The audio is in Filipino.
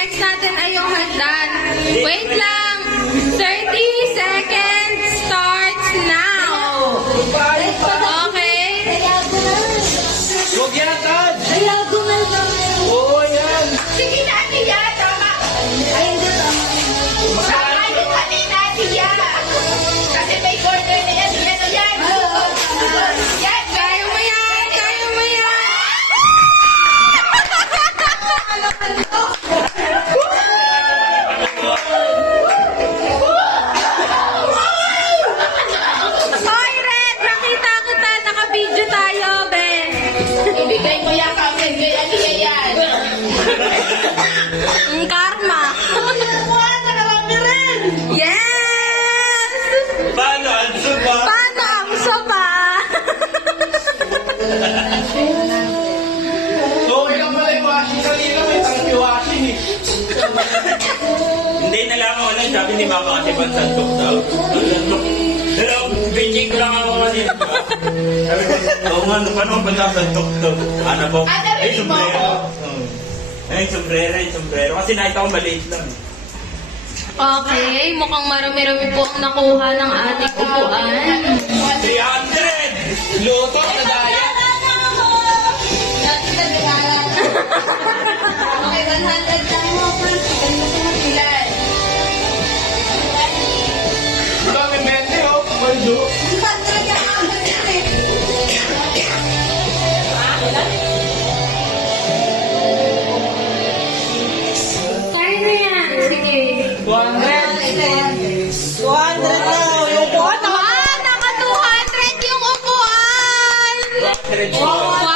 next natin ay yung hagdan. Wait lang. 30 seconds starts now. Okay? Huwag yan, Tad! Diagonal lang. Oo, yan! Sige na, Tia. Tama. Ay, hindi tama. Tama yung kanina, Tia. Kasi may corner na yan. Yan o yan. Yan. Kaya mo yan! Kaya mo yan! Hoy, Red! Nakita kita! Naka-video tayo, Ben! Ibigay mo yan kami. Kay Tia yan. Ang karma! Yes! Paano? Anso ba? Paano ang sopa? Okay lang pala yung washing kanina. May tangki washing eh. Hindi na lang ako lang, sabi ni Mama kasi pansantok daw. Hello, bitching ko lang ako kasi. Sabi ko, oo nga, paano ang pansantok to? Ano po? Ay, sombrero. Ay, sombrero. Kasi nakita ko maliit lang. Okay, mukhang marami-rami po ang nakuha ng ating upuan. 300! Luto na daya. Okay, 100 lang mo. Ilan? Ito may mente oh. Maldo. Kaya na yan. Sige. 200. 200 na. Yung buwan na. Wow, naka 200 yung upuan! 200.